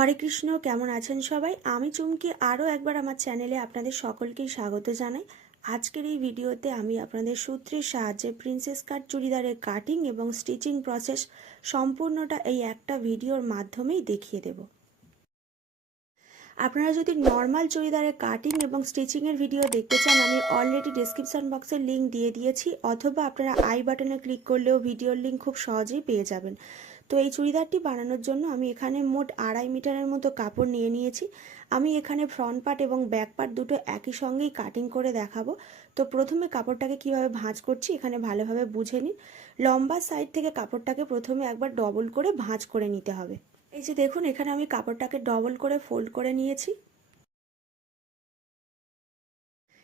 হরে কৃষ্ণ, কেমন আছেন সবাই? আমি চুমকি আরও একবার আমার চ্যানেলে আপনাদের সকলকেই স্বাগত জানাই। আজকের এই ভিডিওতে আমি আপনাদের সূত্রের সাহায্যে প্রিন্সেস কাট চুড়িদারের কাটিং এবং স্টিচিং প্রসেস সম্পূর্ণটা এই একটা ভিডিওর মাধ্যমেই দেখিয়ে দেব। আপনারা যদি নর্মাল চুড়িদারের কাটিং এবং স্টিচিংয়ের ভিডিও দেখতে চান, আমি অলরেডি ডিসক্রিপশন বক্সের লিঙ্ক দিয়ে দিয়েছি, অথবা আপনারা আই বাটনে ক্লিক করলেও ভিডিওর লিঙ্ক খুব সহজেই পেয়ে যাবেন। তো এই চুড়িদারটি বানানোর জন্য আমি এখানে মোট আড়াই মিটারের মতো কাপড় নিয়ে নিয়েছি। আমি এখানে ফ্রন্ট পার্ট এবং ব্যাক পার্ট দুটো একই সঙ্গেই কাটিং করে দেখাবো। তো প্রথমে কাপড়টাকে কীভাবে ভাঁজ করছি এখানে ভালোভাবে বুঝে নিন। লম্বা সাইড থেকে কাপড়টাকে প্রথমে একবার ডবল করে ভাঁজ করে নিতে হবে। এই যে দেখুন, এখানে আমি কাপড়টাকে ডবল করে ফোল্ড করে নিয়েছি।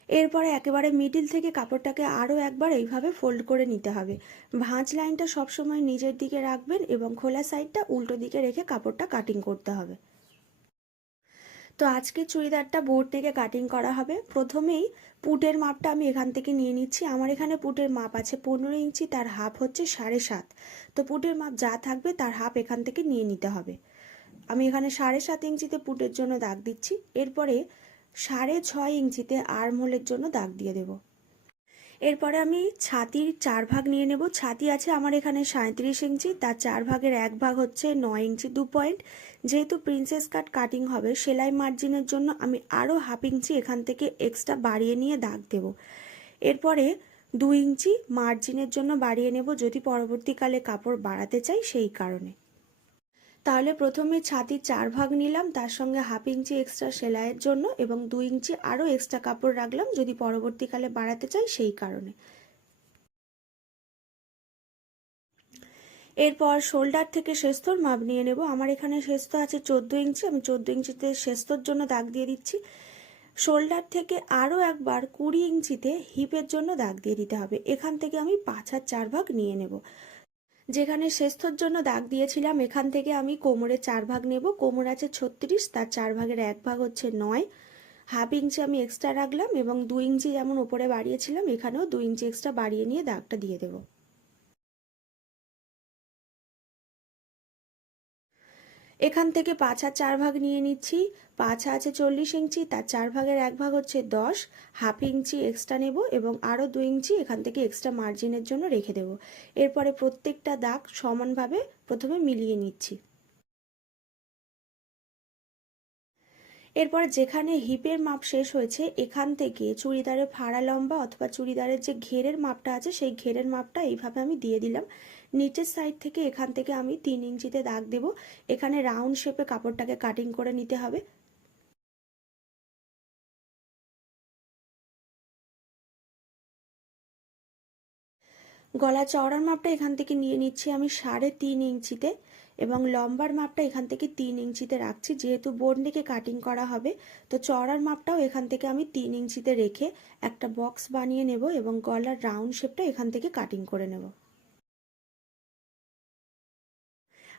এরপরে একেবারে মিডিল থেকে কাপড়টাকে আরও একবার এইভাবে ফোল্ড করে নিতে হবে। ভাঁজ লাইনটা সবসময় নিজের দিকে রাখবেন এবং খোলা সাইডটা উল্টো দিকে রেখে কাপড়টা কাটিং করতে হবে। তো আজকে চুড়িদারটা বোর্ড থেকে কাটিং করা হবে। প্রথমেই পুটের মাপটা আমি এখান থেকে নিয়ে নিচ্ছি। আমার এখানে পুটের মাপ আছে পনেরো ইঞ্চি, তার হাফ হচ্ছে সাড়ে সাত। তো পুটের মাপ যা থাকবে তার হাফ এখান থেকে নিয়ে নিতে হবে। আমি এখানে সাড়ে সাত ইঞ্চিতে পুটের জন্য দাগ দিচ্ছি। এরপরে সাড়ে ছয় ইঞ্চিতে আর্মহোলের জন্য দাগ দিয়ে দেব। এরপরে আমি ছাতির চার ভাগ নিয়ে নেব। ছাতি আছে আমার এখানে সাঁত্রিশ ইঞ্চি, তার চার ভাগের এক ভাগ হচ্ছে নয় ইঞ্চি, দু পয়েন্ট। যেহেতু প্রিন্সেস কাট কাটিং হবে, সেলাই মার্জিনের জন্য আমি আরও হাফ ইঞ্চি এখান থেকে এক্সট্রা বাড়িয়ে নিয়ে দাগ দেব। এরপরে দু ইঞ্চি মার্জিনের জন্য বাড়িয়ে নেব। যদি পরবর্তীকালে কাপড় বাড়াতে চাই, সেই কারণে। তাহলে প্রথমে ছাতির চার ভাগ নিলাম, তার সঙ্গে হাফ ইঞ্চি এক্সট্রা সেলাইয়ের জন্য এবং দু ইঞ্চি আরও এক্সট্রা কাপড় রাখলাম যদি পরবর্তীকালে বাড়াতে চাই সেই কারণে। এরপর শোল্ডার থেকে শেস্তর মাপ নিয়ে নেব। আমার এখানে শেস্ত আছে চোদ্দ ইঞ্চি, আমি চোদ্দ ইঞ্চিতে শেস্তর জন্য দাগ দিয়ে দিচ্ছি। শোল্ডার থেকে আরও একবার কুড়ি ইঞ্চিতে হিপের জন্য দাগ দিয়ে দিতে হবে। এখান থেকে আমি পাঁচ আর চার ভাগ নিয়ে নেব। যেখানে শেষথর জন্য দাগ দিয়েছিলাম, এখান থেকে আমি কোমরে চার ভাগ নেব। কোমর আছে ছত্রিশ, তার চার ভাগের এক ভাগ হচ্ছে নয়। হাফ ইঞ্চি আমি এক্সট্রা রাখলাম এবং দু ইঞ্চি যেমন ওপরে বাড়িয়েছিলাম, এখানেও দু ইঞ্চি এক্সট্রা বাড়িয়ে নিয়ে দাগটা দিয়ে দেবো। এখান থেকে পাঁচ আর চার ভাগ নিয়ে নিচ্ছি। পাঁচ আছে চল্লিশ ইঞ্চি, তার চার ভাগের এক ভাগ হচ্ছে দশ। হাফ ইঞ্চি এক্সট্রা নেব এবং আরও দু ইঞ্চি এখান থেকে এক্সট্রা মার্জিনের জন্য রেখে দেব। এরপরে প্রত্যেকটা দাগ সমানভাবে প্রথমে মিলিয়ে নিচ্ছি। এরপর যেখানে হিপের মাপ শেষ হয়েছে, এখান থেকে চুড়িদারের ফাড়া লম্বা অথবা চুড়িদারের যে ঘেরের মাপটা আছে, সেই ঘেরের মাপটা এইভাবে আমি দিয়ে দিলাম। নিচের সাইড থেকে এখান থেকে আমি তিন ইঞ্চিতে দাগ দেব। এখানে রাউন্ড শেপে কাপড়টাকে কাটিং করে নিতে হবে। গলা চওড়ার মাপটা এখান থেকে নিয়ে নিচ্ছি আমি সাড়ে তিন ইঞ্চিতে এবং লম্বার মাপটা এখান থেকে তিন ইঞ্চিতে রাখছি। যেহেতু বোর্ড নেকে কাটিং করা হবে, তো চওড়ার মাপটাও এখান থেকে আমি তিন ইঞ্চিতে রেখে একটা বক্স বানিয়ে নেব এবং গলার রাউন্ড শেপটা এখান থেকে কাটিং করে নেব।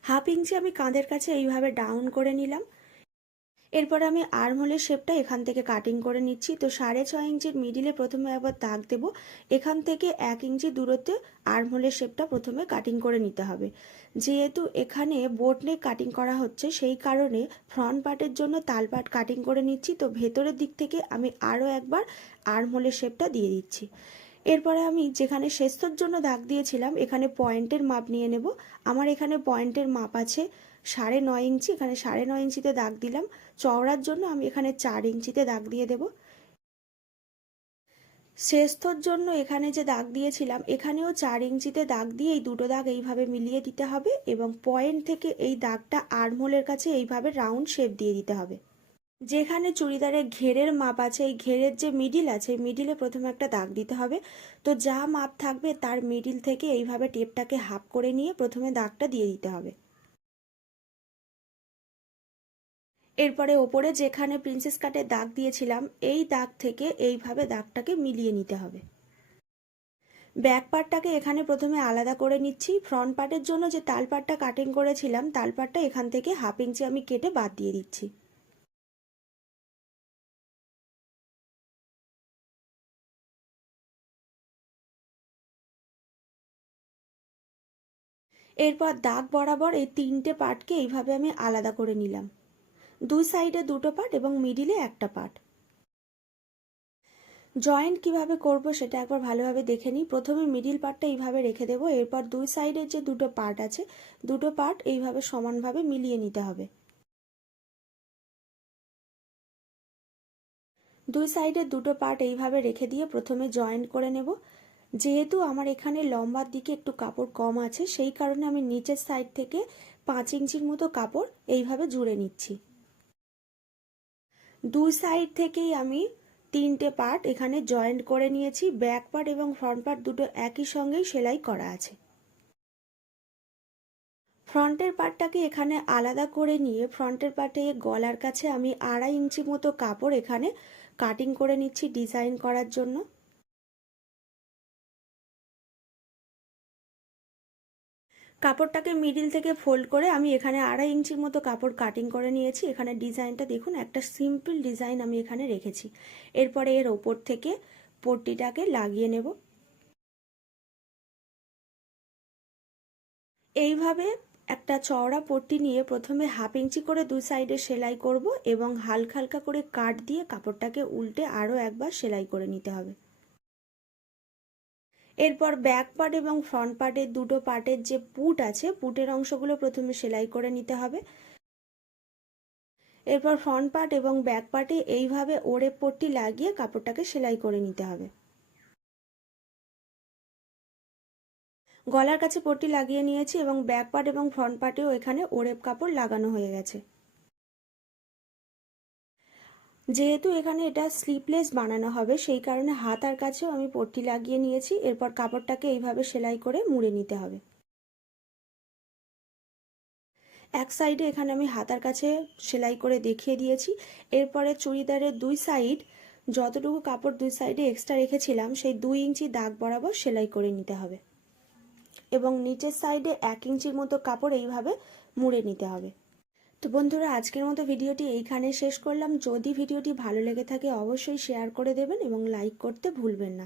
হাফ ইঞ্চি আমি কাঁধের কাছে এইভাবে ডাউন করে নিলাম। এরপর আমি আর্মহোলের শেপটা এখান থেকে কাটিং করে নিচ্ছি। তো সাড়ে ছয় ইঞ্চির মিডিলে প্রথমে একবার দাগ দেব। এখান থেকে এক ইঞ্চি দূরত্বে আর্মহোলের শেপটা প্রথমে কাটিং করে নিতে হবে। যেহেতু এখানে বোট নেক কাটিং করা হচ্ছে, সেই কারণে ফ্রন্ট পার্টের জন্য তাল পার্ট কাটিং করে নিচ্ছি। তো ভেতরের দিক থেকে আমি আরও একবার আর্মহোলের শেপটা দিয়ে দিচ্ছি। এরপরে আমি যেখানে শেস্তর জন্য দাগ দিয়েছিলাম, এখানে পয়েন্টের মাপ নিয়ে নেব। আমার এখানে পয়েন্টের মাপ আছে সাড়ে নয় ইঞ্চি, এখানে সাড়ে নয় ইঞ্চিতে দাগ দিলাম। চওড়ার জন্য আমি এখানে চার ইঞ্চিতে দাগ দিয়ে দেব। শেস্তর জন্য এখানে যে দাগ দিয়েছিলাম, এখানেও চার ইঞ্চিতে দাগ দিয়ে এই দুটো দাগ এইভাবে মিলিয়ে দিতে হবে এবং পয়েন্ট থেকে এই দাগটা আর্মহোলের কাছে এইভাবে রাউন্ড শেপ দিয়ে দিতে হবে। যেখানে চুড়িদারের ঘেরের মাপ আছে, এই ঘেরের যে মিডিল আছে মিডিলে প্রথমে একটা দাগ দিতে হবে। তো যা মাপ থাকবে তার মিডিল থেকে এইভাবে টেপটাকে হাফ করে নিয়ে প্রথমে দাগটা দিয়ে দিতে হবে। এরপরে ওপরে যেখানে প্রিন্সেস কাটের দাগ দিয়েছিলাম, এই দাগ থেকে এইভাবে দাগটাকে মিলিয়ে নিতে হবে। ব্যাক পার্টটাকে এখানে প্রথমে আলাদা করে নিচ্ছি। ফ্রন্ট পার্টের জন্য যে তাল পার্টটা কাটিং করেছিলাম তাল পার্টটা এখান থেকে হাফ ইঞ্চি আমি কেটে বাদ দিয়ে দিচ্ছি। এরপর দাগ বরাবর এই তিনটে পার্টকে এইভাবে আমি আলাদা করে নিলাম। দুই সাইডে দুটো পার্ট এবং মিডিলে একটা পার্ট জয়েন্ট কীভাবে করব সেটা একবার ভালোভাবে দেখে নিই। প্রথমে মিডিল পার্টটা এইভাবে রেখে দেবো। এরপর দুই সাইডের যে দুটো পার্ট আছে, দুটো পার্ট এইভাবে সমানভাবে মিলিয়ে নিতে হবে। দুই সাইডে দুটো পার্ট এইভাবে রেখে দিয়ে প্রথমে জয়েন্ট করে নেব। যেহেতু আমার এখানে লম্বার দিকে একটু কাপড় কম আছে, সেই কারণে আমি নিচের সাইড থেকে পাঁচ ইঞ্চির মতো কাপড় এইভাবে জুড়ে নিচ্ছি। দুই সাইড থেকেই আমি তিনটে পার্ট এখানে জয়েন্ট করে নিয়েছি ব্যাক পার্ট এবং ফ্রন্ট পার্ট দুটো একই সঙ্গেই সেলাই করা আছে। ফ্রন্টের পার্টটাকে এখানে আলাদা করে নিয়ে ফ্রন্টের পার্টে গলার কাছে আমি আড়াই ইঞ্চি মতো কাপড় এখানে কাটিং করে নিচ্ছি ডিজাইন করার জন্য। কাপড়টাকে মিডিল থেকে ফোল্ড করে আমি এখানে আড়াই ইঞ্চির মতো কাপড় কাটিং করে নিয়েছি। এখানে ডিজাইনটা দেখুন, একটা সিম্পল ডিজাইন আমি এখানে রেখেছি। এরপরে এর ওপর থেকে পট্টিটাকে লাগিয়ে নেব। এইভাবে একটা চওড়া পট্টি নিয়ে প্রথমে হাফ ইঞ্চি করে দুই সাইডে সেলাই করব এবং হালকা হালকা করে কাট দিয়ে কাপড়টাকে উল্টে আরও একবার সেলাই করে নিতে হবে। এরপর ব্যাক পার্ট এবং ফ্রন্ট পার্টের দুটো পার্টের যে পুট আছে পুটের অংশগুলো প্রথমে সেলাই করে নিতে হবে। এরপর ফ্রন্ট পার্ট এবং ব্যাক পার্টে এইভাবে ওড়ে পট্টি লাগিয়ে কাপড়টাকে সেলাই করে নিতে হবে। গলার কাছে পট্টি লাগিয়ে নিয়েছি এবং ব্যাক পার্ট এবং ফ্রন্ট পার্টেও এখানে ওড়েপ কাপড় লাগানো হয়ে গেছে। যেহেতু এখানে এটা স্লিপলেস বানানো হবে, সেই কারণে হাতার কাছেও আমি পট্টি লাগিয়ে নিয়েছি। এরপর কাপড়টাকে এইভাবে সেলাই করে মুড়ে নিতে হবে। এক সাইডে এখানে আমি হাতার কাছে সেলাই করে দেখিয়ে দিয়েছি। এরপরে চুড়িদারের দুই সাইড যতটুকু কাপড় দুই সাইডে এক্সট্রা রেখেছিলাম, সেই দুই ইঞ্চি দাগ বরাবর সেলাই করে নিতে হবে। এবং নিচের সাইডে এক ইঞ্চির মতো কাপড় এইভাবে মুড়ে নিতে হবে। তো বন্ধুরা, আজকের মতো ভিডিওটি এইখানে শেষ করলাম। যদি ভিডিওটি ভালো লেগে থাকে, অবশ্যই শেয়ার করে দেবেন এবং লাইক করতে ভুলবেন না।